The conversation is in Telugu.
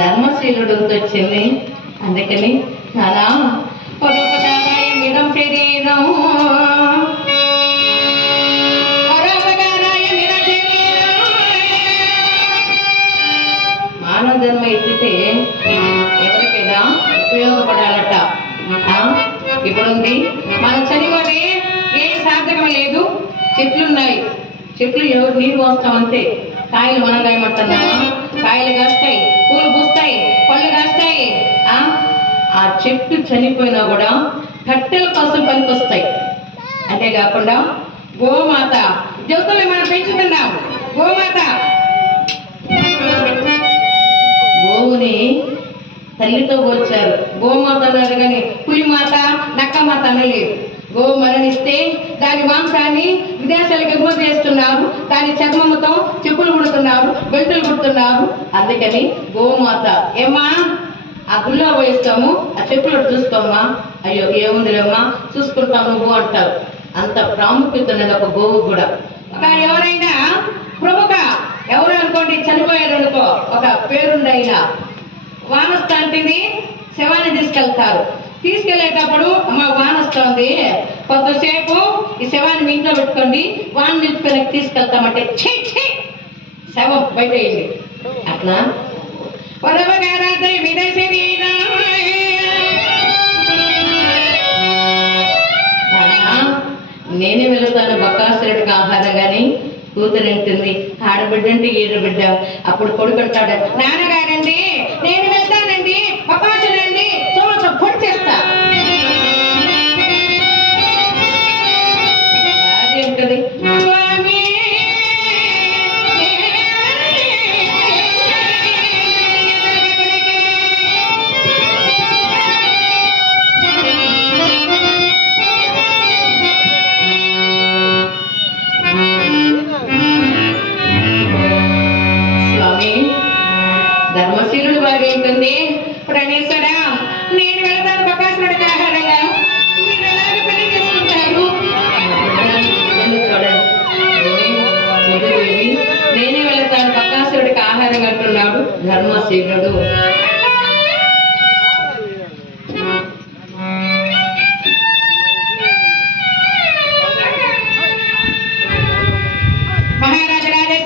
ధర్మశీలుడు వచ్చింది. అందుకని చాలా పరోపకారాయం శరీరం మానవ జన్మ ఎత్తితే ఎవరికైనా ఉపయోగపడాలట. ఇప్పుడు ఉంది మన చనిపోతే ఏ సార్థకం లేదు. చెట్లున్నాయి, చెట్లు ఎవరు నీరు పోస్తామంతే. కాయలు మనం గాయమంటున్నామా? కాయలు కాస్తాయి, పూలు పూస్తాయి, పళ్ళు కాస్తాయి. ఆ చెట్టు చనిపోయినా కూడా కట్టెల కోసం పనికొస్తాయి. అంతేకాకుండా గోమాత దేవతలు మనం పెంచుతున్నాం. గోమాత గోవుని తల్లితో పోల్చారు. గోమాత అన్నారు కానీ పులిమాత నక్కమాత అనలేదు. గోవు మరణిస్తే దాని మాంసాన్ని విదేశాలకు ఎగుమతి చేస్తున్నారు. దాని చర్మముతో చెప్పులు కుడుతున్నారు, బెల్టులు కుడుతున్నారు. అందుకని గోమాత. ఏమ్మా ఆ గుళ్ళో పోయిస్తాము, ఆ చెప్పులు చూసుకోమ్మా. అయ్యో ఏముందిలేమ్మా చూసుకుంటాం నువ్వు అంటారు. అంత ప్రాముఖ్యత ఉన్నది ఒక గోవు కూడా. కానీ ఎవరైనా ప్రముఖ ఎవరు అనుకోండి చనిపోయారు అనుకో, ఒక పేరుండి అయినా వానొస్తాంటిది శవాన్ని తీసుకెళ్తారు. తీసుకెళ్లేటప్పుడు అమ్మ వానొస్తుంది, కొంతసేపు ఈ శవాన్ని మీ ఇంట్లో పెట్టుకోండి, వాన నిలుపుకొని తీసుకెళ్తామంటే ఛీ ఛీ శవం బయట వేయండి. అట్లా నేనే వెళుతాను బకాసురుడికి ఆహారం కానీ కూతురు ఉంటుంది. ఆడబిడ్డ అంటే ఈడబిడ్డ. అప్పుడు కొడుకు అంటాడు, నాన్నగారు